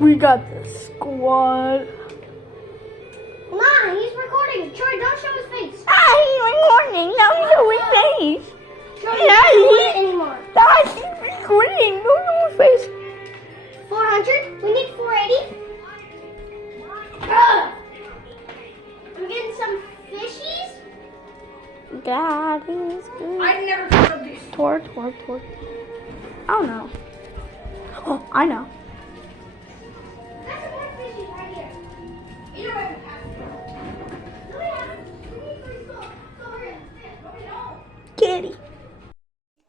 We got this squad. Nah, he's recording. Troy, don't show his face. He's recording. No, show his face. Troy, don't do it anymore. He's recording. No, show his face. 400? We need 480. I'm getting some fishies. God is good. I've never heard of this. Tort. Oh no. Oh, I know. That's some more fishies right here. You know what? No, we haven't. We need 3 skulls. Go over here. No, we don't. Kitty.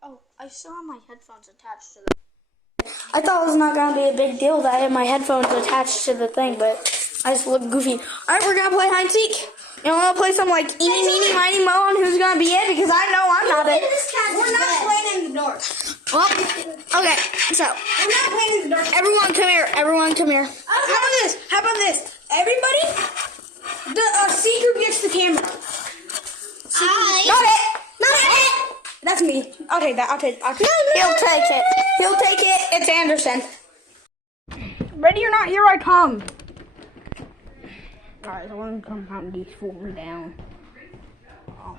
Oh, I still have my headphones attached to the. I thought it was not gonna be a big deal that I had my headphones attached to the thing, but I just look goofy. Alright, we're gonna play hide and seek. You know, wanna play some like eeny, meeny, miny, mo on who's gonna be it, because I know I'm not it. We're not playing in the dark. Well, okay, so We're not playing in the dark. everyone come here. Everyone come here. How about this? Everybody, the C group gets the camera. Not it. That's me. Okay, I'll take it. He'll take it. He'll take it. It's Anderson. Ready or not, here I come. Alright, so I'm gonna come hunt these fools down. Oh.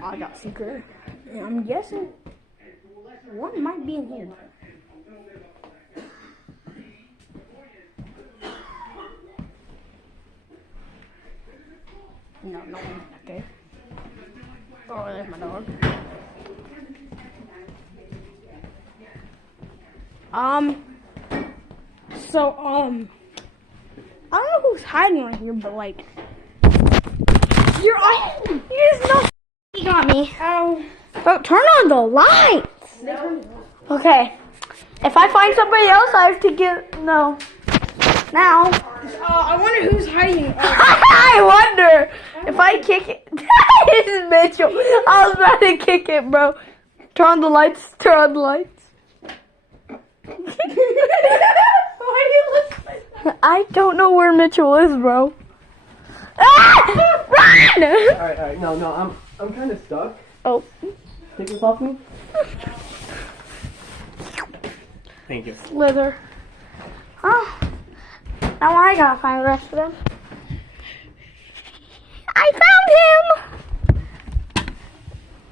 I got secret. And I'm guessing one might be in here. No one. Okay. Oh, there's my dog. I don't know who's hiding right here, but like, you're not. He got me. Ow. But turn on the lights. Okay. If I find somebody else, I have to get no. Now. I wonder who's hiding. I wonder if I kick it. This is Mitchell. I was about to kick it, bro. Turn on the lights. Turn on the lights. Why do you look like that? I don't know where Mitchell is, bro. Ah! Run! Alright, no, I'm kind of stuck. Oh. Take this off me. Thank you. Slither. Oh. Now I gotta find the rest of them. I found him!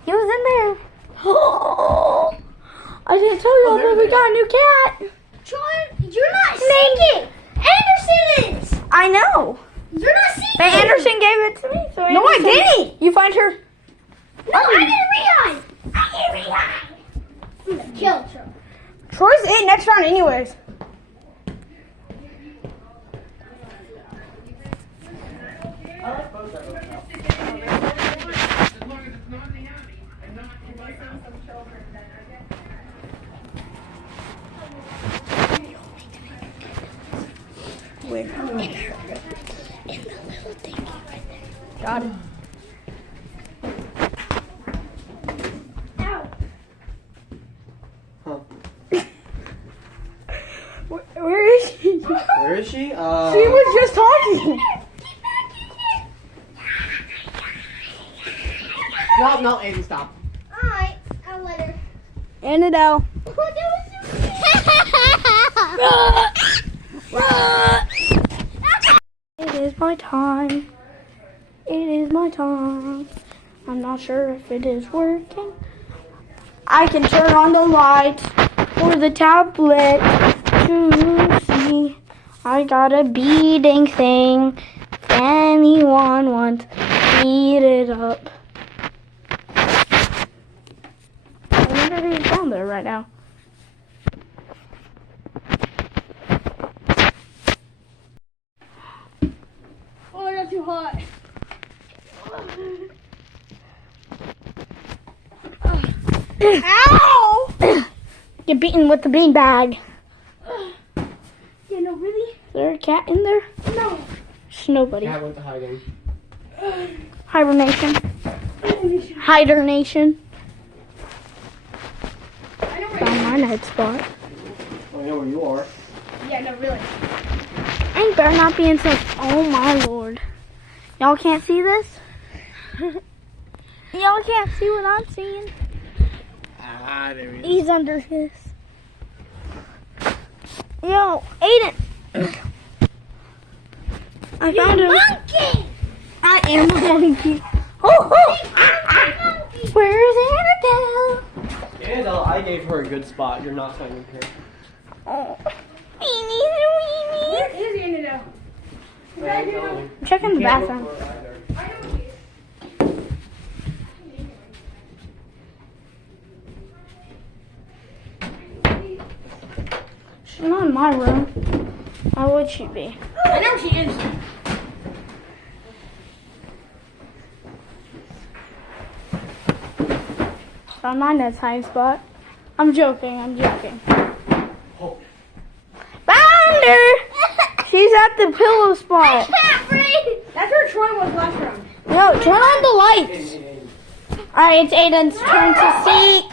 He was in there. Oh, I didn't tell you all that we got a new cat. Troy, you're not seeing it. Anderson is. I know. You're not seeing But it. Anderson gave it to me. So No, I Anderson- didn't. You find her? No, I didn't realize. I didn't realize. I'm gonna kill Troy. Troy's in next round anyways. Where? In the little thingy right there. Got it. Ow. Huh. Where is she? Where is she? She was just talking. No, Aiden, stop. Alright, I'll let her. Annabelle. It is my time. It is my time. I'm not sure if it is working. I can turn on the lights or the tablet to see. I got a beating thing. If anyone wants, beat it up. I wonder who's down there right now. Oh, I got too hot. Ow! Get beaten with the beanbag. Yeah, no, really? Is there a cat in there? No. There's nobody. Cat went to hiding. Hibernation. Hibernation. I know where Found my night spot. I know where you are. Yeah, no, really. I better not be in some. Oh my lord. Y'all can't see this? Y'all can't see what I'm seeing. Ah, there we go. He's under his. Yo, Aiden. I found him. Monkey! I am a monkey. Oh, oh. Where's Annabelle? Annabelle, I gave her a good spot. You're not finding her. Oh. Weenies Where and is Annabelle? weenies. I'm checking the bathroom. She's not in my room. Why would she be? I know she is. Found my next hiding spot. I'm joking. Oh. Found her! She's at the pillow spot. Can't breathe! That's where Troy was last round. No, turn on the lights. Alright, it's Aiden's turn to seek.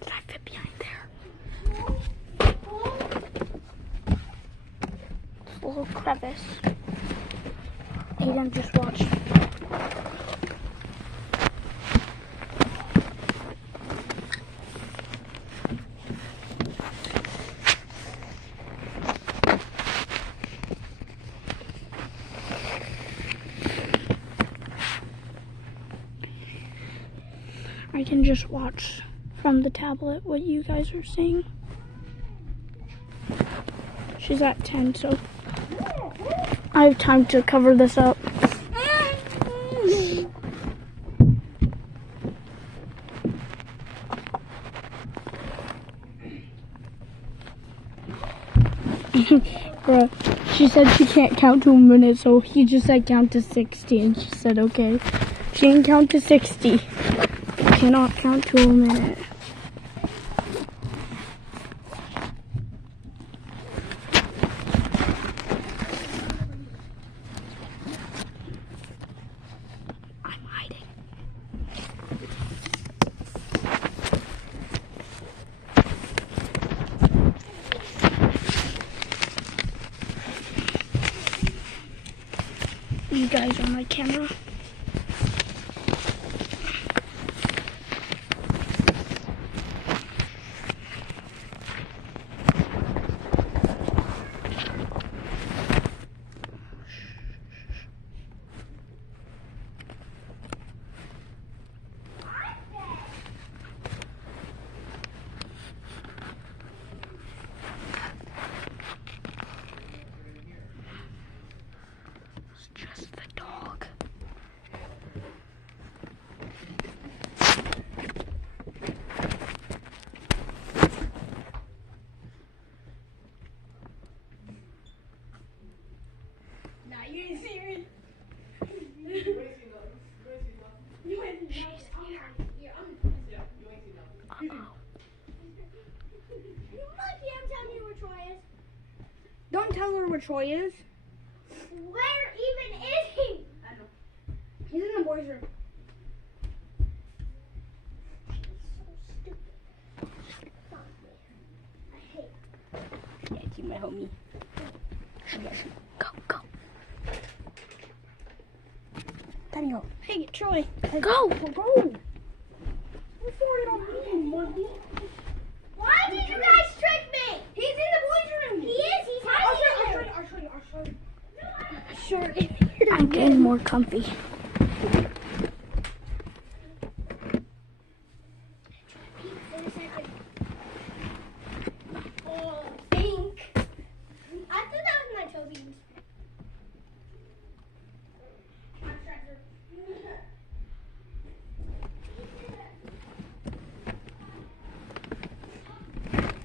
Did I fit behind there? This little crevice. Aiden, just watch. I can just watch from the tablet what you guys are seeing. She's at 10, so I have time to cover this up. Bruh, she said she can't count to a minute, so he just said count to 60, and she said okay. She can count to 60. Cannot count to a minute. I'm hiding. You guys are my camera. Just the dog. Nah, you didn't see me. Don't tell her where Troy is. Where even is he? I don't know. He's in the boys' room. Yeah, it's my homie. Go, go. Daniel. Hey, Troy. Go. Go. What's on me, monkey? Why did you guys trick me? He's in the boys' room. He is. He's hiding in there. I'll show you. Short. I'm getting more comfy. Oh, pink. I thought that was my toe beans.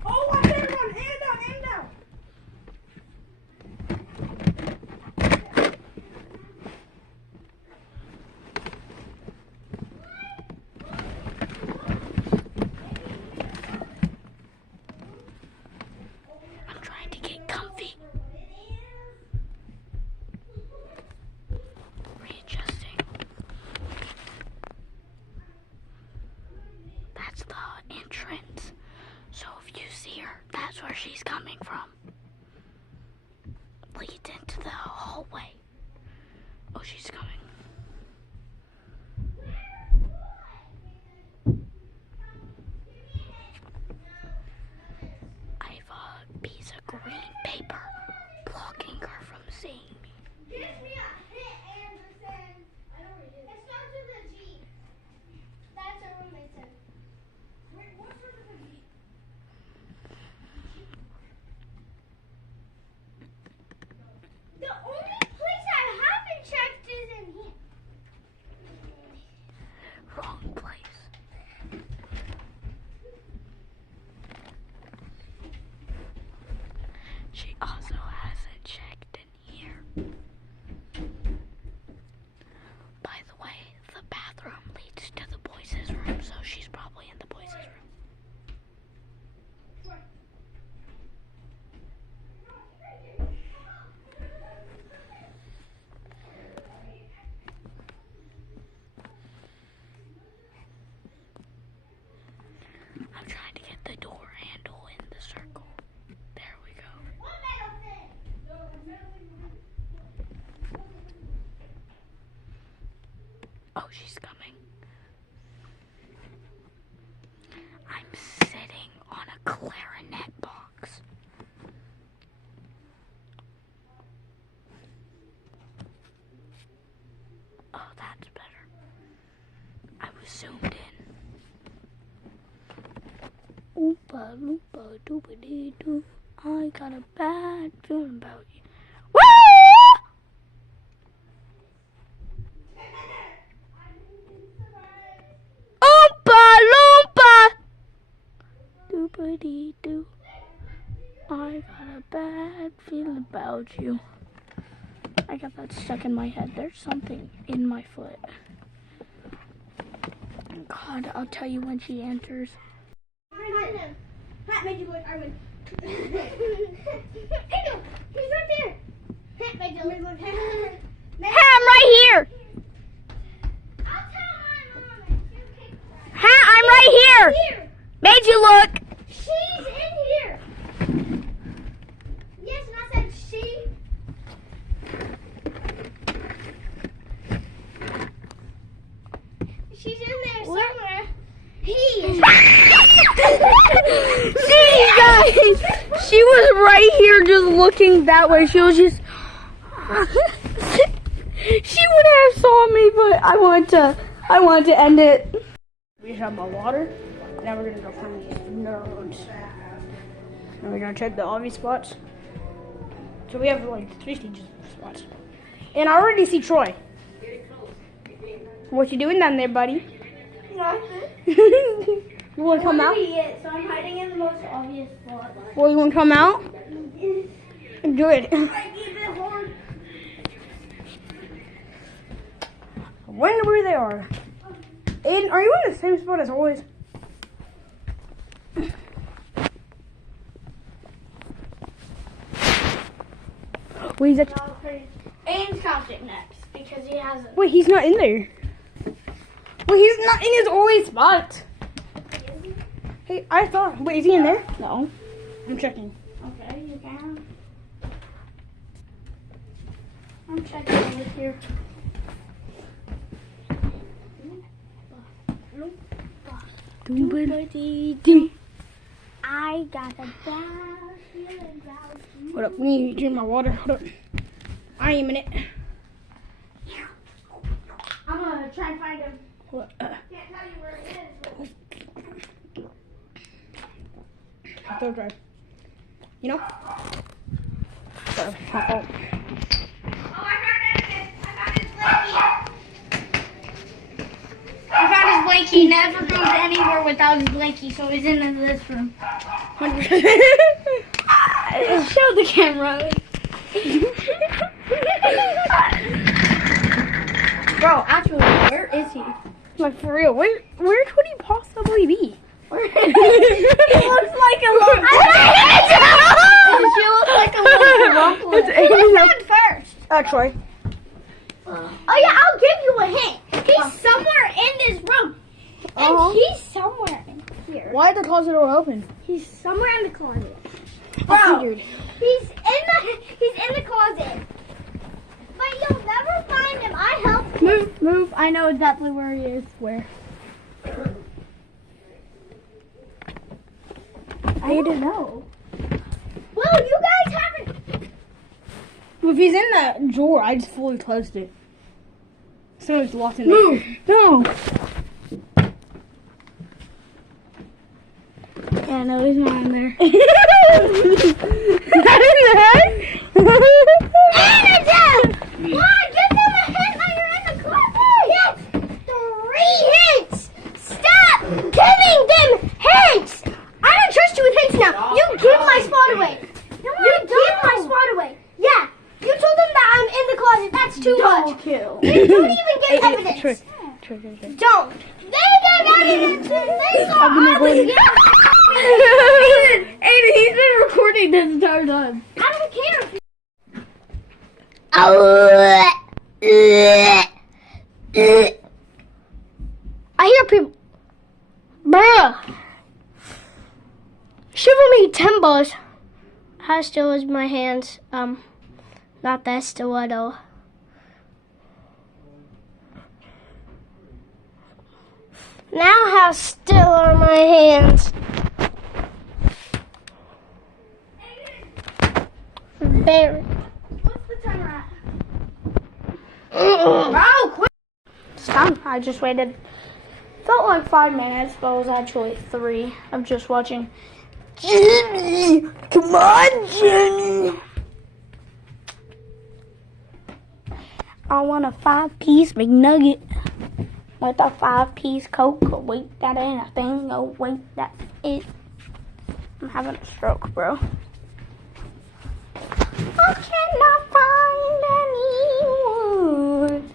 Oh, I found one. And down. she's coming. I'm sitting on a clarinet box. Oh, that's better. I was zoomed in. Oompa loompa doobity doo. I got a bad feeling about you. Woo! Oompa loompa doobity doo. I got a bad feeling about you. I got that stuck in my head. There's something in my foot. God, I'll tell you when she enters. Pat made you look, Armin. He's right there. Pat made you look. Hey, I'm right here. I'll tell my mom and she'll take that. Hey, I'm right here. Here. Made you look. She's in here. Yes, and I said she. She's in there somewhere. He is. See, guys, she was right here just looking that way. She was just... she would have saw me, but I wanted to end it. We just have my water. Now we're gonna go find these nerds. And we're gonna check the obvious spots. So we have like 3 spots. And I already see Troy. What you doing down there, buddy? Nothing. You wanna come out? So I'm hiding in the most obvious spot. Well, you wanna come out? Good. I keep it hard. I wonder where they are. Aiden, are you in the same spot as always? Wait, is that? Aiden's counting next because he hasn't. Wait, he's not in there. Wait, he's not in his always spot. Hey, I thought. Wait, is he in there? No. I'm checking. Okay, you can. I'm checking over here. I got a bad feeling about you. Hold up, we need to drink my water. Hold up. I am in it. I'm gonna try and find him. Hold up. Can't tell you where it is. Third drive. You know? Sorry, my fault. Oh, I found his blankie. I found his blankie. He never goes anywhere without his blankie, so he's in this room. 100%. Show the camera. Bro, actually, where is he? Like, for real, where could he possibly be? He looks like a little. She looks like a little rumpler. Who's first? Troy. Oh yeah, I'll give you a hint. He's somewhere in this room. And he's somewhere in here. Why is the closet door open? He's somewhere in the closet. I figured. He's in the closet. But you'll never find him. I helped him. Move. I know exactly where he is. Where? I don't know. Well, you guys haven't. Well, if he's in that drawer, I just fully closed it. Someone's locked in there. Move. No. Yeah, no, he's not in there. Why? Give them a hint that you're in the closet. Yes. 3 hints. Stop giving them hints. I don't trust you with hints now. You give my spot away. You give my spot away. Yeah. You told them that I'm in the closet. That's too much. Kill. You don't even give evidence. Troy. Don't. They gave evidence. They saw I'm gonna I go was in. here. Aiden, he's been recording this entire time. I don't care. I hear people. Bruh. Shiver me timbers. How still is my hands? Not that still at all. Now how still are my hands? Very. What's the timer at? Oh, quick! It's done. I just waited. Felt like 5 minutes, but it was actually 3 of just watching. Jimmy! Come on, Jimmy! I want a 5-piece McNugget with a 5-piece Coke. Oh, wait, that ain't a thing. Oh, wait, that's it. I'm having a stroke, bro. I cannot find anyone.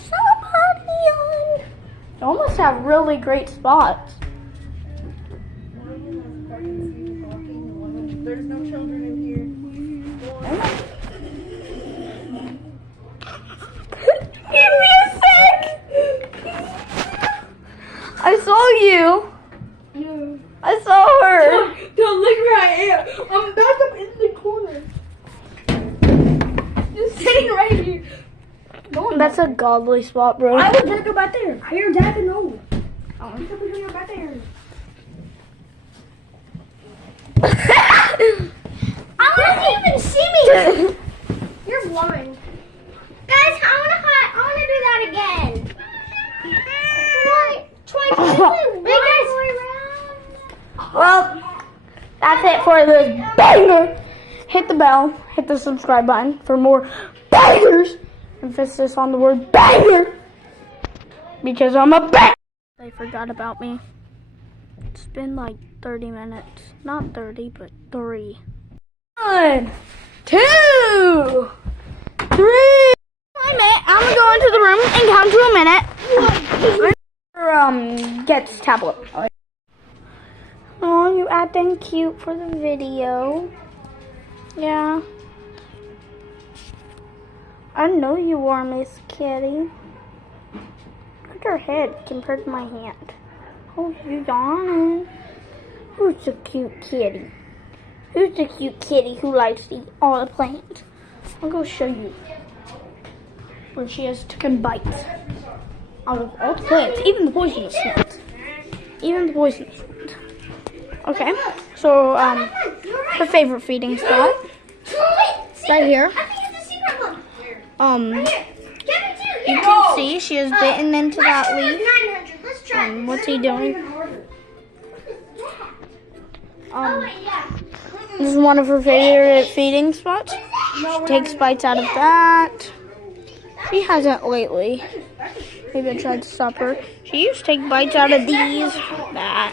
Somebody on. They almost have really great spots. There's no children in here. Give me a sec. I saw you. I saw her. Don't look where I am. I'm back up in the corner. Just sitting right here. That's a godly spot, bro. I would just go back there. I hear Dad and no. I'm going to go back there. I don't even see me. You're blind. Guys, I want to do that again. Twice. Hey guys. Well, that's it for this banger. Hit the bell, hit the subscribe button for more bangers. Emphasis on the word banger. Because I'm a banger. They forgot about me. It's been like 30 minutes. Not 30, but 3. 1, 2, 3. I'm gonna go into the room and count to a minute. Gets tablet. Oh, you acting cute for the video. Yeah. I know you are, Miss Kitty. Look at her head compared to my hand. Oh, you yawning. Who's the cute kitty? Who's the cute kitty who likes to eat all the plants? I'll go show you. Where she has taken bites out of all the plants, even the poisonous ones. Even the poisonous ones. Okay, so her favorite feeding spot, right here. You can see she has bitten into that leaf. What's he doing? This is one of her favorite feeding spots. She takes bites out of that. She hasn't lately. Maybe I tried to stop her. She used to take bites out of these. That.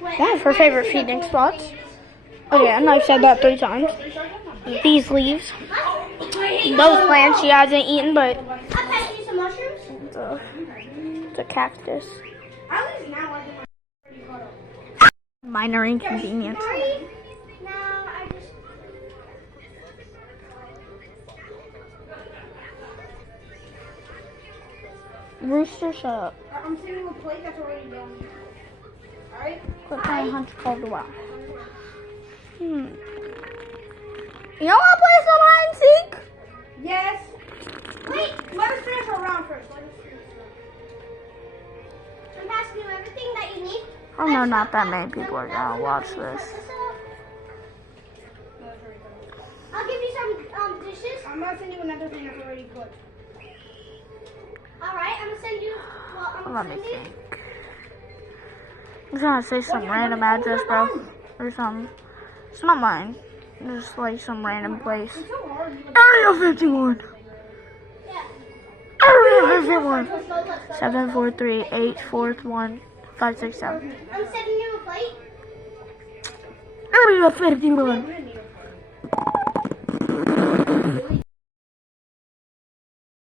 One of her favorite feeding spots. Again, I've said that 3 times. These leaves. Those plants she hasn't eaten, but it's a cactus. Minor inconvenience. Rooster, shut up. I'm sitting with a plate that's already done. Alright? Quit playing Hunter called the Wild. You know what? Play some hide and seek? Yes. Wait, Let us finish our round first. I'm passing you everything that you need. I know not that many people are gonna watch this. I'll give you some dishes. I'm going to send you another thing that's already cooked. Alright, I'm gonna send you. Well, I'm Let gonna me send you. think. I'm trying to say some random address, bro. Or something. It's not mine. Just like some random place. Area 51. Area 51. 743-841-567. I'm sending you a plate. Area 51.